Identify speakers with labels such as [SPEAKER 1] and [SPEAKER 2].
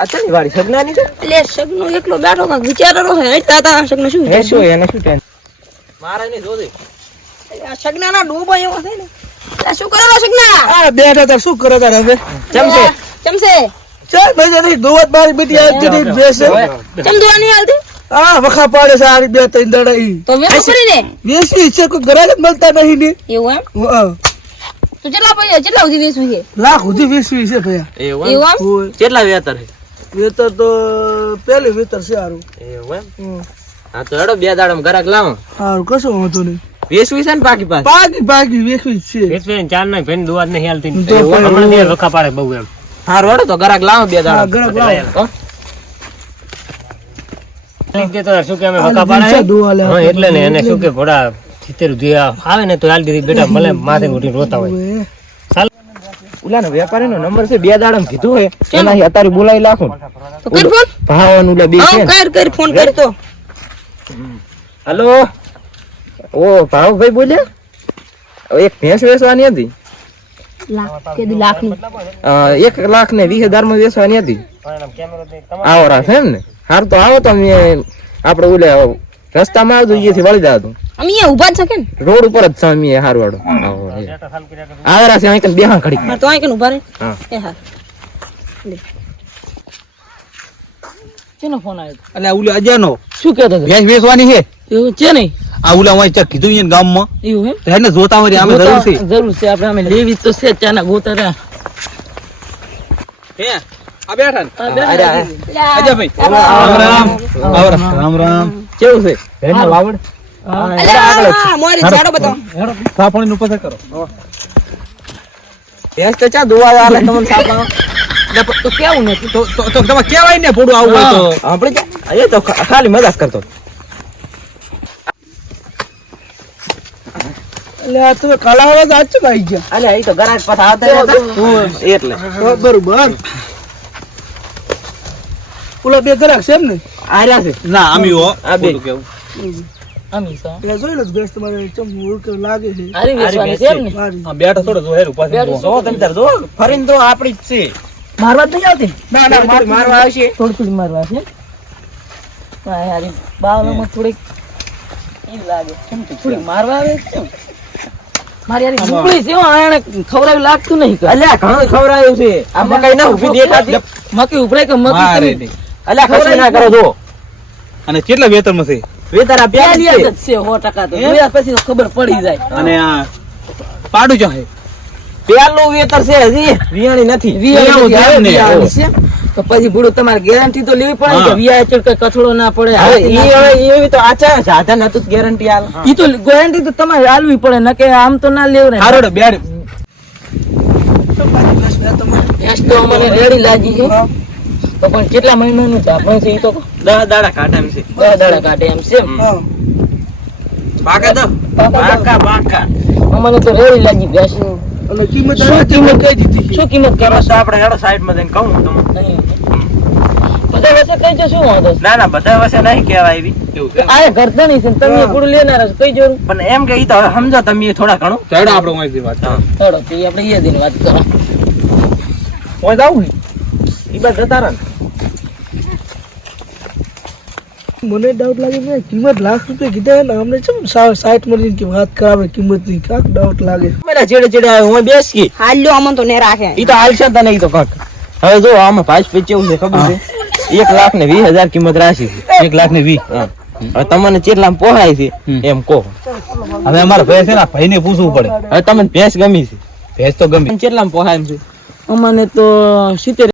[SPEAKER 1] આ ચાલી વાળી સગનાની છે?
[SPEAKER 2] એટલે સગનો એકલો બેઠો આ સગને શું
[SPEAKER 1] એ શું એને શું ટેન્શન મારા ને જોજે
[SPEAKER 2] આ સગનાના ડોબા એવા થાય ને. એટલે શું કરેલો સગના?
[SPEAKER 3] આ બેઠા તા શું કરે તાર હવે?
[SPEAKER 1] ચમચે
[SPEAKER 2] ચમસે?
[SPEAKER 3] ચાલ ભાઈ જરી દોવત મારી બેટી આ જરી બેસે.
[SPEAKER 2] ચમદવા નહીં હાલતી?
[SPEAKER 3] આ વખા પાડે છે આરી બે ત્રણ દાડા
[SPEAKER 2] તો વેલો કરીને.
[SPEAKER 3] વેસી છે કોઈ ગ્રાહક મળતા નહીં ને.
[SPEAKER 2] એવું એમ?
[SPEAKER 3] હા.
[SPEAKER 2] તું કેટલા પૈસા કેટલા સુધી વેચવું છે?
[SPEAKER 3] લાખ સુધી વેસવી છે ભૈયા.
[SPEAKER 1] એવું
[SPEAKER 2] એવું એમ?
[SPEAKER 3] હોય
[SPEAKER 1] કેટલા વેતર છે?
[SPEAKER 3] વેતર તો પેલી વેતર છે હારું.
[SPEAKER 1] એવું એમ? હા તો હેડો બે દાડમ ગરાક લાવો.
[SPEAKER 3] હારું કશો વાંધો નહીં.
[SPEAKER 1] વેસવી છે ને પાકી પાસે
[SPEAKER 3] પાકી પાકી વેસવી છે.
[SPEAKER 4] વેચવે ચાર ના ભેન દુવાદ નહીં હાલતી. હમણાં બે વખા પાડે બહુ એમ.
[SPEAKER 1] હા રોડો તો ગરાક લાવો બે
[SPEAKER 3] લાવો.
[SPEAKER 1] હો?
[SPEAKER 4] તો શું કે અમે વખા પાડે? એટલે ને એને શું કે ઘોડા સિત્તેર આવે ને તો હાલ દીધી બેટા ભલે માથે ઉઠી રોતા હોય.
[SPEAKER 1] ઉલાનો નો નંબર છે બે દાડમ કીધું એનાથી અત્યારે બોલાવી લાખો.
[SPEAKER 2] તો કર ફોન.
[SPEAKER 1] ભાવન ઉલા બે છે
[SPEAKER 2] કર કર ફોન કર તો.
[SPEAKER 1] હલો? ઓ ભાવભાઈ બોલ્યા? એક ભેંસ વેચવાની હતી. એક લાખ ને વીસ હજારમાં વેચવાની હતી. આવો રાખ એમ ને હાર તો આવો તો આપડે ઓલે રસ્તામાં આવતું અહીંયાથી વળી જતું
[SPEAKER 2] અમે અહીંયા ઊભા જ છે કે ને
[SPEAKER 1] રોડ ઉપર જ છે અમે હાર વાળો આવો એ. આવે રાશે અહીં કને બેહા ખડી
[SPEAKER 2] હા તો અહીં કે ઊભા રહે?
[SPEAKER 1] હા.
[SPEAKER 2] એ હા. કેનો ફોન આવ્યો
[SPEAKER 3] અને આ અજાનો.
[SPEAKER 2] શું કહેતો
[SPEAKER 3] ભેંસ વેચવાની છે?
[SPEAKER 2] એવું છે નહીં?
[SPEAKER 3] આ ઓલા વાંઈ ચા કીધું અહીંયા ગામમાં.
[SPEAKER 2] એવું હે
[SPEAKER 3] તો એને જોતા હોય આમે જરૂર છે.
[SPEAKER 2] જરૂર છે આપણે અમે લેવી તો છે ચાના ગોતા રહ્યા.
[SPEAKER 3] હે આ બેઠા ને.
[SPEAKER 1] અરે, અજા
[SPEAKER 3] ભાઈ. રામ રામ. રામ રામ.
[SPEAKER 1] કેવું છે? ભેંસનો વાવડ.
[SPEAKER 2] મોરી ઝાડો બતાવો.
[SPEAKER 3] સા પાણી નું પસંદ કરો.
[SPEAKER 1] ભેંસ તો ચા દુવા આલે તમને સાપા
[SPEAKER 2] તો કેવું નથી
[SPEAKER 3] તો તો તમે કેવાય ને પોડું આવું હોય તો.
[SPEAKER 1] આપણે એ તો ખાલી મજાક કરતો.
[SPEAKER 3] એટલે તમે તો આજ આવી ગયા.
[SPEAKER 1] અલે એ તો ગરાજ પાછા આવતા એટલે.
[SPEAKER 3] બરોબર. ઓલા બે ગ્રાહક છે એમ ને
[SPEAKER 1] આ રહ્યા છે.
[SPEAKER 5] ના આમી હો.
[SPEAKER 1] આ બે.
[SPEAKER 2] અમી સા.
[SPEAKER 3] એટલે જોઈ લો ભેંસ તમારે ચમ ઉડકે લાગે છે.
[SPEAKER 2] હારી વેચવાની છે એમ ને?
[SPEAKER 3] મારી
[SPEAKER 5] આ બેઠો થોડો જો હેરું પાછું
[SPEAKER 1] જો તમે તાર જો ફરીને તો આપણી જ છે.
[SPEAKER 2] મારવા તો આવતી?
[SPEAKER 3] ના ના
[SPEAKER 1] મારવા આવશે.
[SPEAKER 2] થોડી થોડી મારવા છે હારી. બાવલામાં થોડીક ઈ લાગે. કેમ કે મારવા આવે કેમ? મારી યાર ઢુકળી છે આને ખવડાવી લાગતું નહીં.
[SPEAKER 1] અલ્યા ઘણું ખવડાયું છે. આ મકાઈ ના ઊભી દેખાતી.
[SPEAKER 2] મકી ઉભરાય કે મકી.
[SPEAKER 1] અલ્યા કશું ના કરો જો
[SPEAKER 5] અને કેટલા વેતનમાં છે?
[SPEAKER 2] પહેલી
[SPEAKER 1] છે.
[SPEAKER 2] તો. પછી ખબર પડી જાય.
[SPEAKER 5] અને આ પાડું ચાહે
[SPEAKER 1] પેલું વેતર છે હજી. વિયાણી નથી.
[SPEAKER 2] વિયાણી
[SPEAKER 5] છે
[SPEAKER 2] આવે,
[SPEAKER 5] એમ ને.
[SPEAKER 2] વિયાણી છે. તો પછી ભૂડું તમારે ગેરંટી તો લેવી પડે ને કે. વિયા કઈ કથળો ના પડે
[SPEAKER 1] હવે ઈ હવે એવી તો આચા સાધન હતું ગેરંટી હાલ
[SPEAKER 2] ઈ તો ગેરંટી તો તમારે હાલવી પડે નકે આમ તો ના લેવું ને
[SPEAKER 5] હારોડે બેડ.
[SPEAKER 2] તો અમને રેડી લાગી છે તો પણ કેટલા મહિનાનું છે? આપણે છે એ તો
[SPEAKER 1] દસ દાડા કાઢા છે.
[SPEAKER 2] દસ દાડા કાઢે એમ છે
[SPEAKER 3] હા.
[SPEAKER 1] પાકા તો? પાકા પાકા
[SPEAKER 2] અમને તો રેડી લાગી ભેંસ
[SPEAKER 3] અને કિંમત શું કિંમત કહી દીધી
[SPEAKER 2] શું કિંમત કરો
[SPEAKER 1] છો આપણે હેડો સાઈડમાં જઈને કહું તમને.
[SPEAKER 2] બધા વસે કઈ છે શું વાંધો
[SPEAKER 1] ના ના બધા વસે નહીં કહેવાય એવી.
[SPEAKER 5] છે?
[SPEAKER 2] આ ગરદણી છે તમે પૂરું લેનારા છો કઈ જરૂર
[SPEAKER 1] પણ એમ કે ઈ તો હવે સમજો તમે થોડા ઘણું.
[SPEAKER 5] ચાલો આપણે વાત
[SPEAKER 2] હેડો આપણે એ દિન વાત કરો.
[SPEAKER 1] જાવું ને ઈ બસ જતા રહે ને.
[SPEAKER 3] મને ડાઉટ લાગે છે કિંમત લાખ રૂપિયા કીધા ને અમને ચમ સાઠ મળી કે વાત કરાવે કિંમતની કાક ડાઉટ લાગે
[SPEAKER 1] મારા ચેડે ચેડે આવ્યો હું બેસ ગઈ
[SPEAKER 2] હાલ્યો અમન તો ને રાખે
[SPEAKER 1] ઈ તો હાલશે તને ઈ તો કાક હવે જો આમાં પાંચ પચીસ એવું છે ખબર છે એક લાખ ને વીસ હજાર કિંમત રાશી છે
[SPEAKER 5] એક લાખ ને વીસ
[SPEAKER 1] હા. હવે તમને કેટલા પોહાય છે
[SPEAKER 5] હમ.
[SPEAKER 1] એમ કહો
[SPEAKER 5] હવે અમારે ભાઈ છે ને ભાઈ ને પૂછવું પડે
[SPEAKER 1] હવે તમને ભેંસ ગમી છે
[SPEAKER 5] ભેંસ તો ગમે
[SPEAKER 1] કેટલા પોહાય એમ છે
[SPEAKER 2] અમને તો સિત્તેર